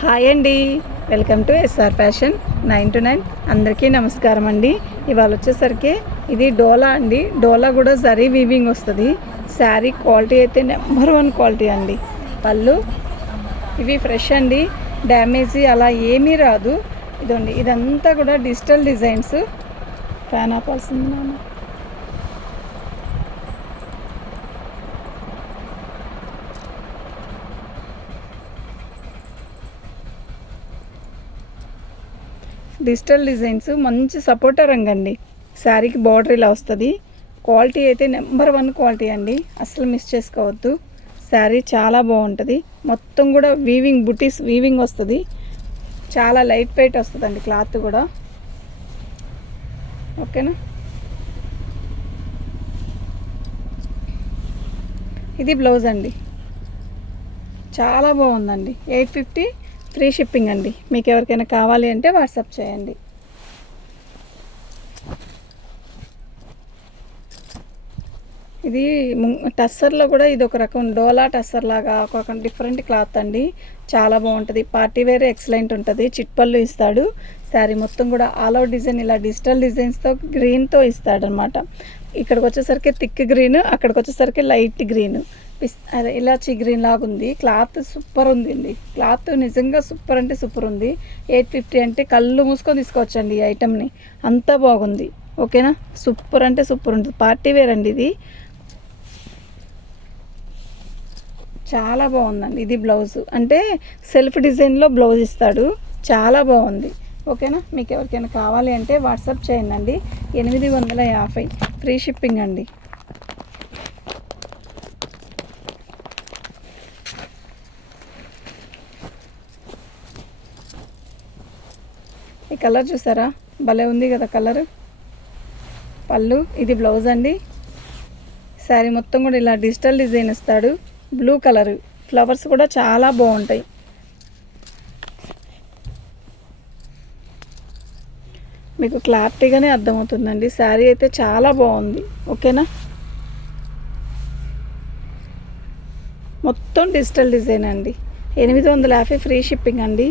Hi అండి, welcome to SR fashion 9 to 9. అందరికీ నమస్కారం అండి. ఇవాళ వచ్చేసరికి ఇది డోలా అండి. డోలా కూడా జరీ వీవింగ్ వస్తుంది. శారీ క్వాలిటీ అయితే నెంబర్ 1 క్వాలిటీ అండి. పళ్ళు ఇవి ఫ్రెష్ అండి, డ్యామేజీ అలా ఏమీ రాదు. ఇదండి, ఇదంతా కూడా డిజిటల్ డిజైన్స్. ఫ్యాన్ ఆపాల్సింది నాన్న. డిజిటల్ డిజైన్స్ మంచి సపోటా రంగు అండి. శారీకి బార్డర్ ఇలా వస్తుంది. క్వాలిటీ అయితే నెంబర్ 1 క్వాలిటీ అండి, అస్సలు మిస్ చేసుకోవద్దు. శారీ చాలా బాగుంటుంది. మొత్తం కూడా వీవింగ్ బుటీస్ వీవింగ్ వస్తుంది. చాలా లైట్ వెయిట్ వస్తుందండి క్లాత్ కూడా. ఓకేనా. ఇది బ్లౌజ్ అండి, చాలా బాగుందండి. 850 ఫ్రీ షిప్పింగ్ అండి. మీకు ఎవరికైనా కావాలి అంటే వాట్సాప్ చేయండి. ఇది టస్సర్లో కూడా ఇది ఒక రకం డోలా టస్సర్ లాగా ఒక రకం డిఫరెంట్ క్లాత్ అండి. చాలా బాగుంటుంది. పార్టీ వేర్ ఎక్సలెంట్ ఉంటుంది. చిట్పళ్ళు ఇస్తాడు. శారీ మొత్తం కూడా ఆల్ అవుట్ డిజైన్ ఇలా డిజిటల్ డిజైన్స్తో గ్రీన్తో ఇస్తాడనమాట. ఇక్కడికి వచ్చేసరికి థిక్ గ్రీన్, అక్కడికి వచ్చేసరికి లైట్ గ్రీన్, అదే ఇలాచీ గ్రీన్ లాగా ఉంది. క్లాత్ సూపర్ ఉందండి. క్లాత్ నిజంగా సూపర్ అంటే సూపర్ ఉంది. 850 అంటే కళ్ళు మూసుకొని తీసుకోవచ్చండి ఈ ఐటమ్ని, అంతా బాగుంది. ఓకేనా. సూపర్ అంటే సూపర్ ఉంటుంది. పార్టీ వేర్ అండి ఇది, చాలా బాగుందండి. ఇది బ్లౌజ్ అంటే సెల్ఫ్ డిజైన్లో బ్లౌజ్ ఇస్తాడు. చాలా బాగుంది. ఓకేనా. మీకు ఎవరికైనా కావాలి అంటే వాట్సాప్ చేయండి. 850 ఫ్రీ షిప్పింగ్ అండి. ఈ కలర్ చూసారా, భలే ఉంది కదా కలర్. పళ్ళు ఇది బ్లౌజ్ అండి. శారీ మొత్తం కూడా ఇలా డిజిటల్ డిజైన్ ఇస్తాడు. బ్లూ కలర్ ఫ్లవర్స్ కూడా చాలా బాగుంటాయి. మీకు క్లారిటీగానే అర్థమవుతుందండి. శారీ అయితే చాలా బాగుంది. ఓకేనా. మొత్తం డిజిటల్ డిజైన్ అండి. 850 ఫ్రీ షిప్పింగ్ అండి.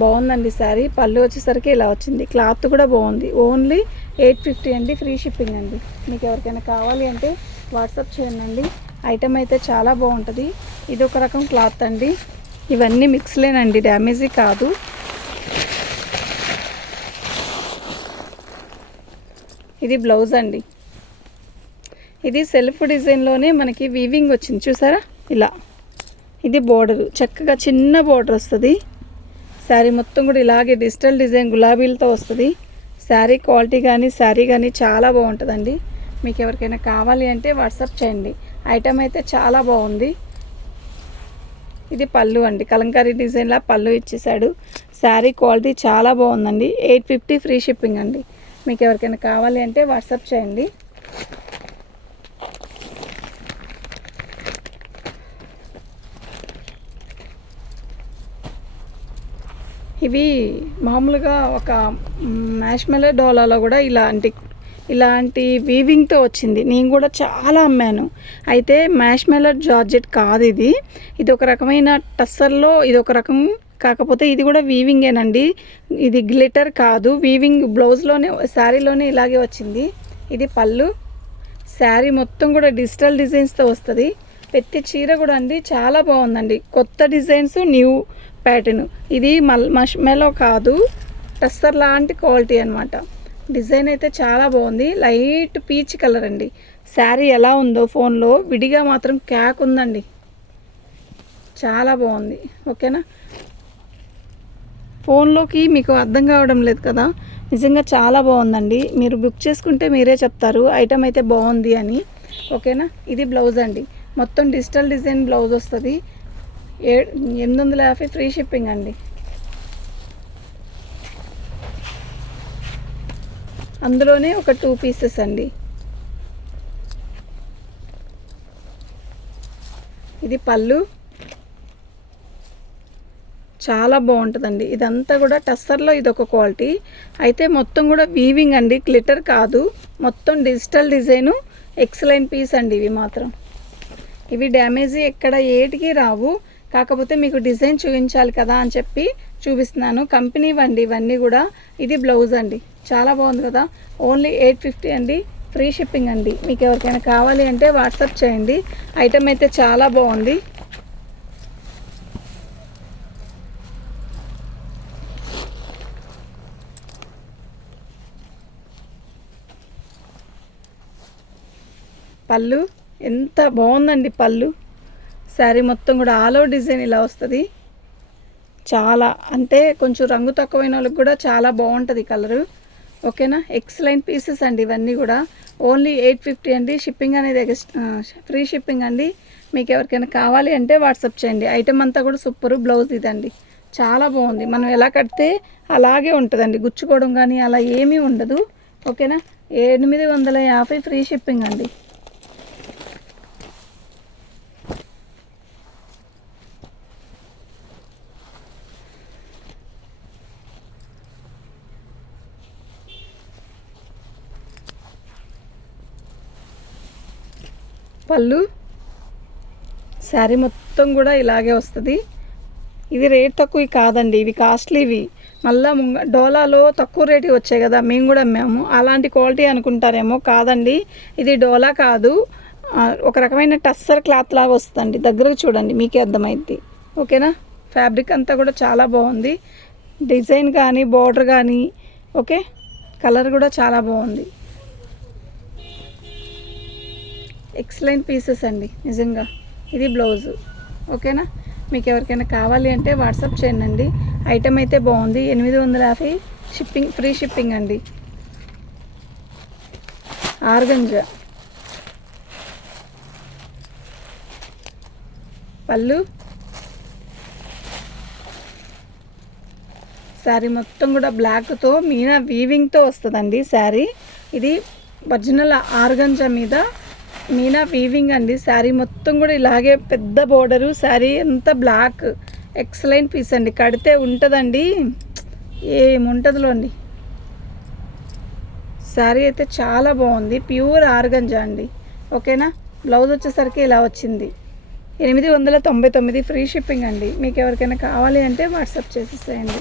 బాగుందండి శారీ. పళ్ళు వచ్చేసరికి ఇలా వచ్చింది. క్లాత్ కూడా బాగుంది. ఓన్లీ 850 అండి, ఫ్రీ షిప్పింగ్ అండి. మీకు ఎవరికైనా కావాలి అంటే వాట్సాప్ చేయండి. ఐటమ్ అయితే చాలా బాగుంటుంది. ఇది ఒక రకం క్లాత్ అండి. ఇవన్నీ మిక్స్లేనండి, డ్యామేజీ కాదు. ఇది బ్లౌజ్ అండి. ఇది సెల్ఫ్ డిజైన్లోనే మనకి వీవింగ్ వచ్చింది చూసారా ఇలా. ఇది బోర్డరు, చక్కగా చిన్న బోర్డర్ వస్తుంది. శారీ మొత్తం కూడా ఇలాగే డిజిటల్ డిజైన్ గులాబీలతో వస్తుంది. శారీ క్వాలిటీ కానీ శారీ కానీ చాలా బాగుంటుందండి. మీకు ఎవరికైనా కావాలి అంటే వాట్సాప్ చేయండి. ఐటమ్ అయితే చాలా బాగుంది. ఇది పళ్ళు అండి, కలంకారీ డిజైన్లా పళ్ళు ఇచ్చేసాడు. శారీ క్వాలిటీ చాలా బాగుందండి. 850 ఫ్రీ షిప్పింగ్ అండి. మీకు ఎవరికైనా కావాలి అంటే వాట్సాప్ చేయండి. ఇవి మామూలుగా ఒక మ్యాష్మెలో డోలాలో కూడా ఇలాంటి వీవింగ్తో వచ్చింది. నేను కూడా చాలా అమ్మాను. అయితే మ్యాష్మెలో జార్జెట్ కాదు ఇది. ఇది ఒక రకమైన టస్సర్లో ఇది ఒక రకం, కాకపోతే ఇది కూడా వీవింగేనండి. ఇది గ్లిటర్ కాదు, వీవింగ్ బ్లౌజ్లోనే శారీలోనే ఇలాగే వచ్చింది. ఇది పళ్ళు. శారీ మొత్తం కూడా డిజిటల్ డిజైన్స్తో వస్తుంది. ప్రతి చీర కూడా అండి చాలా బాగుందండి. కొత్త డిజైన్స్, న్యూ ప్యాటర్న్. ఇది మష్మెలో కాదు, టస్సర్ లాంటి క్వాలిటీ అనమాట. డిజైన్ అయితే చాలా బాగుంది. లైట్ పీచ్ కలర్ అండి. శారీ ఎలా ఉందో ఫోన్లో విడిగా మాత్రం క్యాక్ ఉందండి. చాలా బాగుంది. ఓకేనా. ఫోన్లోకి మీకు అర్థం కావడం లేదు కదా, నిజంగా చాలా బాగుందండి. మీరు బుక్ చేసుకుంటే మీరే చెప్తారు ఐటమ్ అయితే బాగుంది అని. ఓకేనా. ఇది బ్లౌజ్ అండి. మొత్తం డిజిటల్ డిజైన్ బ్లౌజ్ వస్తుంది. 850 ఫ్రీ షిప్పింగ్ అండి. అందులోనే ఒక 2 పీసెస్ అండి. ఇది పళ్ళు, చాలా బాగుంటుందండి. ఇదంతా కూడా టస్సర్లో ఇదొక క్వాలిటీ. అయితే మొత్తం కూడా వీవింగ్ అండి, గ్లిటర్ కాదు. మొత్తం డిజిటల్ డిజైను, ఎక్సలెంట్ పీస్ అండి. ఇవి మాత్రం ఇవి డ్యామేజీ ఎక్కడ ఏటికి రావు. కాకపోతే మీకు డిజైన్ చూపించాలి కదా అని చెప్పి చూపిస్తున్నాను. కంపెనీ వండి ఇవన్నీ కూడా. ఇది బ్లౌజ్ అండి, చాలా బాగుంది కదా. ఓన్లీ 850 అండి, ఫ్రీ షిప్పింగ్ అండి. మీకు ఎవరికైనా కావాలి అంటే వాట్సాప్ చేయండి. ఐటమ్ అయితే చాలా బాగుంది. పళ్ళు ఎంత బాగుందండి. పళ్ళు శారీ మొత్తం కూడా ఆల్ ఓవర్ డిజైన్ ఇలా వస్తుంది. చాలా అంటే కొంచెం రంగు తక్కువైన వాళ్ళకి కూడా చాలా బాగుంటుంది కలరు. ఓకేనా, ఎక్సలెంట్ పీసెస్ అండి ఇవన్నీ కూడా. ఓన్లీ 850 అండి. షిప్పింగ్ అనేది ఫ్రీ షిప్పింగ్ అండి. మీకు ఎవరికైనా కావాలి అంటే వాట్సాప్ చేయండి. ఐటమ్ అంతా కూడా సూపర్. బ్లౌజ్ ఇదండి, చాలా బాగుంది. మనం ఎలా కడితే అలాగే ఉంటుందండి, గుచ్చుకోవడం కానీ అలా ఏమీ ఉండదు. ఓకేనా, 850 ఫ్రీ షిప్పింగ్ అండి. పళ్ళు శారీ మొత్తం కూడా ఇలాగే వస్తుంది. ఇది రేట్ తక్కువ కాదండి, ఇవి కాస్ట్లీవి. మళ్ళీ డోలాలో తక్కువ రేటు వచ్చాయి కదా, మేము కూడా అమ్మాము. అలాంటి క్వాలిటీ అనుకుంటారేమో, కాదండి. ఇది డోలా కాదు, ఒక రకమైన టస్సర్ క్లాత్ లాగా వస్తుందండి. దగ్గరకు చూడండి మీకే అర్థమైద్ది. ఓకేనా, ఫ్యాబ్రిక్ అంతా కూడా చాలా బాగుంది. డిజైన్ కానీ బార్డర్ కానీ ఓకే, కలర్ కూడా చాలా బాగుంది. ఎక్సలెంట్ పీసెస్ అండి నిజంగా. ఇది బ్లౌజు. ఓకేనా, మీకు ఎవరికైనా కావాలి అంటే వాట్సాప్ చేయండి. ఐటమ్ అయితే బాగుంది. 850 షిప్పింగ్, ఫ్రీ షిప్పింగ్ అండి. ఆర్గంజా పళ్ళు శారీ మొత్తం కూడా బ్లాక్తో మీనా వీవింగ్తో వస్తుందండి శారీ. ఇది ఒరిజినల్ ఆర్గంజా మీద మీనా వీవింగ్ అండి. శారీ మొత్తం కూడా ఇలాగే పెద్ద బోర్డరు. శారీ అంతా బ్లాక్. ఎక్సలెంట్ పీస్ అండి, కడితే ఉంటుందండి, ఏముంటుందిలో అండి. శారీ అయితే చాలా బాగుంది. ప్యూర్ ఆర్గంజా అండి. ఓకేనా, బ్లౌజ్ వచ్చేసరికి ఇలా వచ్చింది. 899 ఫ్రీ షిప్పింగ్ అండి. మీకు ఎవరికైనా కావాలి అంటే వాట్సాప్ చేసేసేయండి.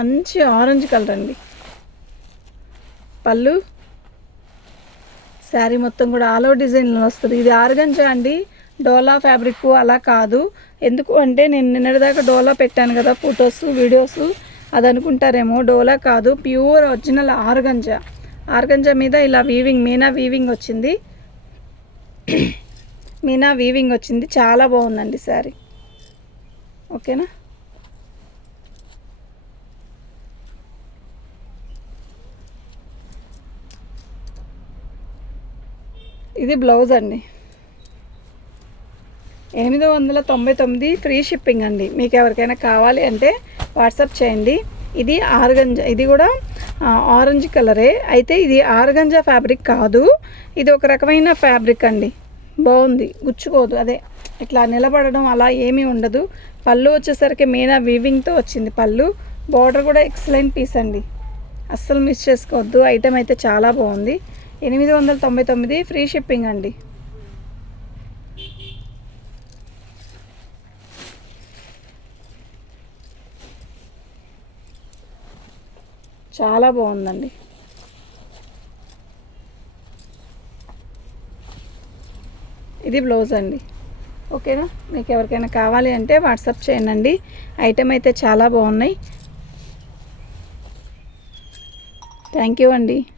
మంచి ఆరెంజ్ కలర్ అండి. పళ్ళు శారీ మొత్తం కూడా ఆల్ ఓవర్ డిజైన్లో వస్తుంది. ఇది ఆర్గంజా అండి, డోలా ఫ్యాబ్రిక్ అలా కాదు. ఎందుకు అంటే నేను నిన్నటిదాకా డోలా పెట్టాను కదా ఫొటోస్ వీడియోస్, అది అనుకుంటారేమో. డోలా కాదు, ప్యూర్ ఒరిజినల్ ఆర్గంజా. ఆర్గంజా మీద ఇలా వీవింగ్, మీనా వీవింగ్ వచ్చింది. మీనా వీవింగ్ వచ్చింది, చాలా బాగుందండి శారీ. ఓకేనా, ఇది బ్లౌజ్ అండి. 899 ఫ్రీ షిప్పింగ్ అండి. మీకు ఎవరికైనా కావాలి అంటే వాట్సాప్ చేయండి. ఇది ఆర్గంజా, ఇది కూడా ఆరెంజ్ కలరే. అయితే ఇది ఆర్గంజా ఫ్యాబ్రిక్ కాదు, ఇది ఒక రకమైన ఫ్యాబ్రిక్ అండి. బాగుంది, గుచ్చుకోదు. అదే ఇట్లా నిలబడడం అలా ఏమీ ఉండదు. పళ్ళు వచ్చేసరికి మీనా వీవింగ్తో వచ్చింది పళ్ళు. బార్డర్ కూడా ఎక్సలెంట్ పీస్ అండి, అస్సలు మిస్ చేసుకోవద్దు. ఐటమ్ అయితే చాలా బాగుంది. 899 ఫ్రీ షిప్పింగ్ అండి. చాలా బాగుందండి. ఇది బ్లౌజ్ అండి. ఓకేనా, మీకు ఎవరికైనా కావాలి అంటే వాట్సాప్ చేయండి. ఐటమ్ అయితే చాలా బాగున్నాయి. థ్యాంక్ యూ అండి.